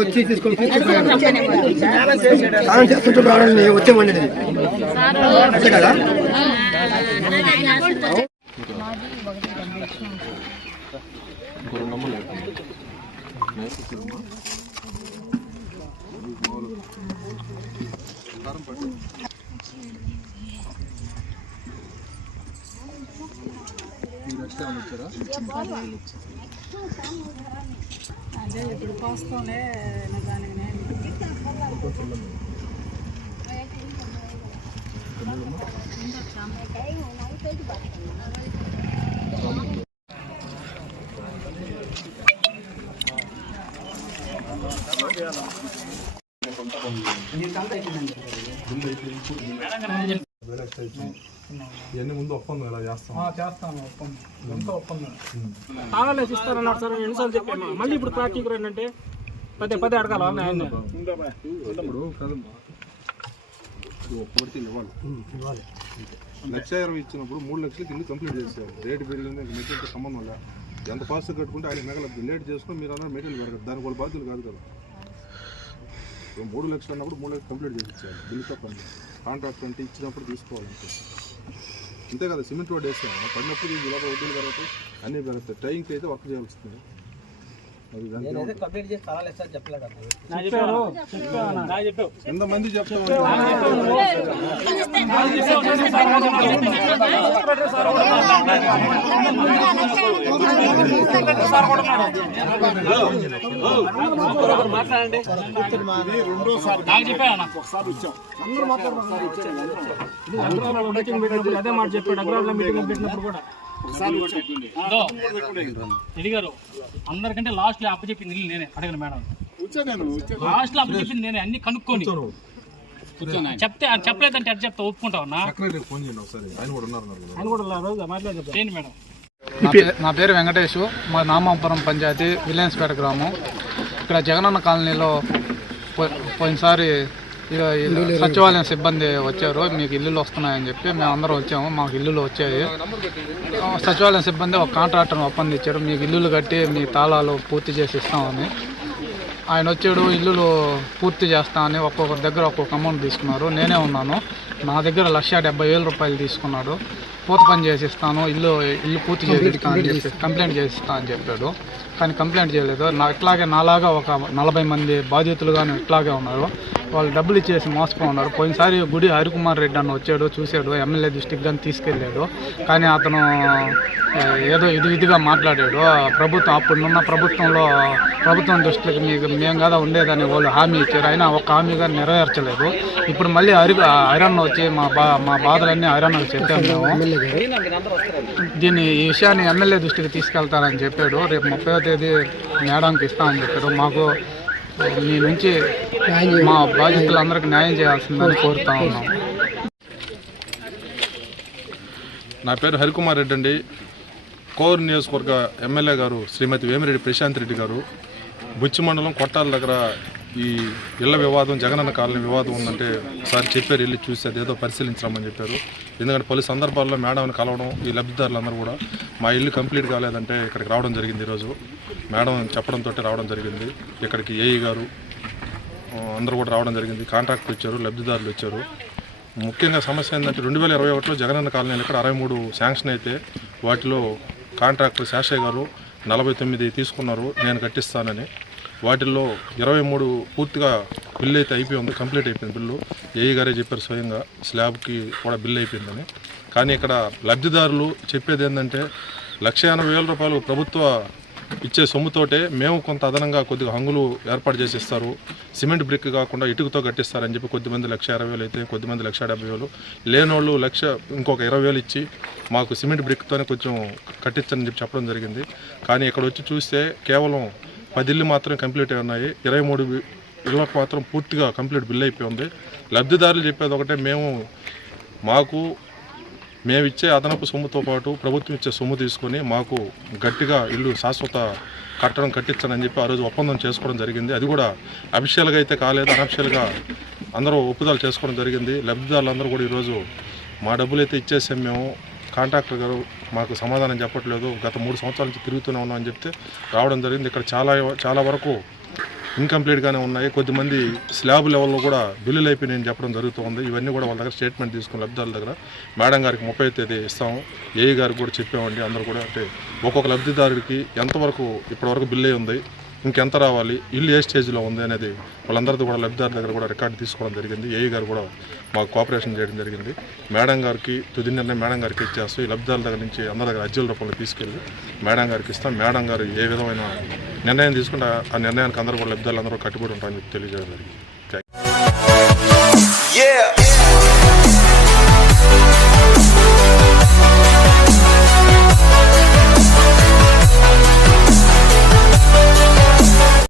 వచ్చి తీసుకొని చేస్తుంటే వచ్చామండి అంతే కదా. అదే ఇప్పుడు పోస్తాంలే దానికి ఇవన్నీ ముందు ఒప్పందం ఎలా చేస్తాను ఒప్పందం కావాలేసి ఇస్తారన్నారు సార్. ఎన్నిసార్లు చెప్పాను. మళ్ళీ ఇప్పుడు ప్రాక్టిక్ ఏంటంటే పదే పదే అడగాల ఆయన ఒప్పడితే ఇవ్వాలి. 1,20,000 ఇచ్చినప్పుడు 3 లక్షలకి ఇల్లు కంప్లీట్ చేశారు. రేటు పెరిగింది మెటీరియల్తో సంబంధం వల్ల ఎంత ఫాస్ట్ కట్టుకుంటే ఆయన మిగలదు. లేట్ చేసుకుని మీరు అన్న మెటీరియల్ పెరగదు. దానికి వాళ్ళ బాధ్యులు కాదు కదా. 3 లక్షలు అన్నప్పుడు 3 లక్షలు కంప్లీట్ చేసి ఇచ్చారు. బిల్లు తప్పండి. కాంట్రాక్ట్ అంటే ఇచ్చినప్పుడు తీసుకోవాలంటే అంతే కదా. సిమెంట్ రోడ్ వేస్తాము పడినప్పుడు ఈ లోపల వడ్డీలు పెరగతాయి, అన్నీ పెరుగుతాయి. టైంకి అయితే వర్క్ చేయాల్సి వస్తుంది. ఎంతమంది చెప్తాము మాట్లాడండి. అదే మాట చెప్పాడు. అగ్రవాళ్ళ మీటింగ్ పెట్టినప్పుడు కూడా గారు అందరికంటే లాస్ట్ లో అప్పచెప్పింది ఇల్లు నేనే. అడగను మేడం, లాస్ట్ లో అప్పచెప్పింది నేనే. అన్ని కనుక్కొని చెప్తే చెప్పలేదంటే అటు చెప్తా ఒప్పుకుంటావు. చేయండి మేడం. నా పేరు వెంకటేష్. మా నామాపురం పంచాయతీ విలియన్స్పేట గ్రామం. ఇక్కడ జగనన్న కాలనీలో పోయినసారి సచివాలయం సిబ్బంది వచ్చారు. మీకు ఇల్లులు వస్తున్నాయని చెప్పి మేము అందరం వచ్చాము. మాకు ఇల్లులు వచ్చాయి. సచివాలయం సిబ్బంది ఒక కాంట్రాక్టర్ని ఒప్పందించారు. మీకు ఇల్లులు కట్టి మీ తాళాలు పూర్తి చేసి ఇస్తామని. ఆయన వచ్చాడు, ఇల్లులు పూర్తి చేస్తామని ఒక్కొక్కరి దగ్గర ఒక్కొక్క అమౌంట్ తీసుకున్నారు. నేనే ఉన్నాను. నా దగ్గర 1,70,000 రూపాయలు తీసుకున్నాడు. పూత పని చేసి ఇస్తాను, ఇల్లు పూర్తి చేసి ఇస్తాను అని చెప్పి కంప్లైంట్ చేసి ఇస్తా అని చెప్పాడు. కానీ కంప్లైంట్ చేయలేదు. ఇట్లాగే నాలాగా ఒక 40 మంది బాధితులుగాను ఇట్లాగే ఉన్నారు. వాళ్ళు డబ్బులు ఇచ్చేసి మోసపోతున్నారు. పోయినసారి గుడి హరికుమార్ రెడ్డి అన్న వచ్చాడు, చూశాడు, ఎమ్మెల్యే దృష్టికి కానీ తీసుకెళ్ళాడు. కానీ అతను ఏదో ఇదిగా మాట్లాడాడు. అప్పుడున్న ప్రభుత్వం దృష్టికి మేము కదా ఉండేదని వాళ్ళు హామీ ఇచ్చారు. అయినా ఒక హామీగా నెరవేర్చలేదు. ఇప్పుడు మళ్ళీ ఐరన్ వచ్చి మా బాధలన్నీ ఐరన్ చెప్పాము మేము. ఈ విషయాన్ని ఎమ్మెల్యే దృష్టికి తీసుకెళ్తానని చెప్పాడు. రేపు 30వ తేదీ మేడంకి ఇస్తామని చెప్పాడు. మాకు మీ నుంచి మా బాధితులందరికీ న్యాయం చేయాల్సిందని కోరుతా ఉన్నాం. నా పేరు హరికుమార్ రెడ్డి అండి. కోర్ నియోజకవర్గ ఎమ్మెల్యే గారు శ్రీమతి వేమిరెడ్డి ప్రశాంత్ రెడ్డి గారు బుచ్చి మండలం కొట్టాల దగ్గర ఈ ఇళ్ల వివాదం, జగనన్న కాలనీ వివాదం ఉందంటే ఒకసారి చెప్పారు, వెళ్ళి చూసి అదేదో పరిశీలించమని చెప్పారు. ఎందుకంటే పలు సందర్భాల్లో మేడంని కలవడం, ఈ లబ్ధిదారులందరూ కూడా మా ఇల్లు కంప్లీట్ కాలేదంటే ఇక్కడికి రావడం జరిగింది. ఈరోజు మేడం చెప్పడంతో రావడం జరిగింది. ఇక్కడికి ఏఈ గారు అందరూ కూడా రావడం జరిగింది. కాంట్రాక్టర్ వచ్చారు, లబ్ధిదారులు వచ్చారు. ముఖ్యంగా సమస్య ఏంటంటే 2021లో జగనన్న కాలనీలు ఇక్కడ 63 శాంక్షన్ అయితే వాటిలో కాంట్రాక్టర్ శాషయ్య గారు 49 తీసుకున్నారు నేను కట్టిస్తానని. వాటిల్లో 23 పూర్తిగా బిల్లు అయితే అయిపోయి ఉంది, కంప్లీట్ అయిపోయింది బిల్లు. ఏఈ గారే చెప్పారు స్వయంగా స్లాబ్కి కూడా బిల్లు అయిపోయిందని. కానీ ఇక్కడ లబ్ధిదారులు చెప్పేది ఏంటంటే 1,80,000 రూపాయలు ప్రభుత్వ ఇచ్చే సొమ్ముతోటే మేము కొంత అదనంగా కొద్దిగా హంగులు ఏర్పాటు చేసి ఇస్తారు, సిమెంట్ బ్రిక్ కాకుండా ఇటుకతో కట్టిస్తారని చెప్పి కొద్దిమంది 1,60,000 అయితే కొద్దిమంది 1,70,000, లేనోళ్ళు ఇంకొక 20,000 ఇచ్చి మాకు సిమెంట్ బ్రిక్తోనే కొంచెం కట్టించని చెప్పి చెప్పడం జరిగింది. కానీ ఇక్కడ వచ్చి చూస్తే కేవలం 10 ఇళ్ళు మాత్రమే కంప్లీట్ అయి ఉన్నాయి. 23 ఇళ్ళకు మాత్రం పూర్తిగా కంప్లీట్ బిల్ అయిపోయి ఉంది. లబ్ధిదారులు చెప్పేది ఒకటే, మేము ఇచ్చే అదనపు సొమ్ముతో పాటు ప్రభుత్వం ఇచ్చే సొమ్ము తీసుకొని మాకు గట్టిగా ఇల్లు శాశ్వత కట్టడం కట్టించనని చెప్పి ఆ రోజు ఒప్పందం చేసుకోవడం జరిగింది. అది కూడా అఫీషియల్గా అయితే కాలేదు, అనఫిషియల్గా అందరూ ఒప్పుదల చేసుకోవడం జరిగింది. లబ్ధిదారులందరూ కూడా ఈరోజు మా డబ్బులు అయితే ఇచ్చేసాం, మేము కాంట్రాక్టర్ గారు మాకు సమాధానం చెప్పట్లేదు, గత 3 సంవత్సరాల నుంచి తిరుగుతూనే ఉన్నాం అని చెప్తే రావడం జరిగింది. ఇక్కడ చాలా వరకు ఇన్కంప్లీట్గానే ఉన్నాయి. కొద్దిమంది స్లాబ్ లెవెల్లో కూడా బిల్లులు అయిపోయినాయని చెప్పడం జరుగుతుంది. ఇవన్నీ కూడా వాళ్ళ దగ్గర స్టేట్మెంట్ తీసుకుని లబ్ధిదారుల దగ్గర మేడం గారికి 30వ తేదీ ఇస్తాము, ఏఈ గారికి కూడా చెప్పామండి. అందరూ కూడా అంటే ఒక్కొక్క లబ్ధిదారుడికి ఎంతవరకు ఇప్పటివరకు బిల్లు అయి ఉంది, ఇంకెంత రావాలి, ఇల్లు ఏ స్టేజ్లో ఉంది అనేది వాళ్ళందరితో కూడా లబ్ధిదారుల దగ్గర కూడా రికార్డు తీసుకోవడం జరిగింది. ఏఈ గారు కూడా మాకు కోఆపరేషన్ చేయడం జరిగింది. మేడం గారికి తుది నిర్ణయం మేడం గారికి ఇచ్చేస్తూ ఈ లబ్ధిదారుల దగ్గర నుంచి అందరి దగ్గర అర్జీల రూపంలో తీసుకెళ్ళి మేడం గారికి ఇస్తాం. మేడం గారు ఏ విధమైన నిర్ణయం తీసుకుంటే ఆ నిర్ణయానికి అందరూ కూడా లబ్ధిదారులు అందరూ కట్టుబడి ఉంటారని తెలియజేయడం జరిగింది.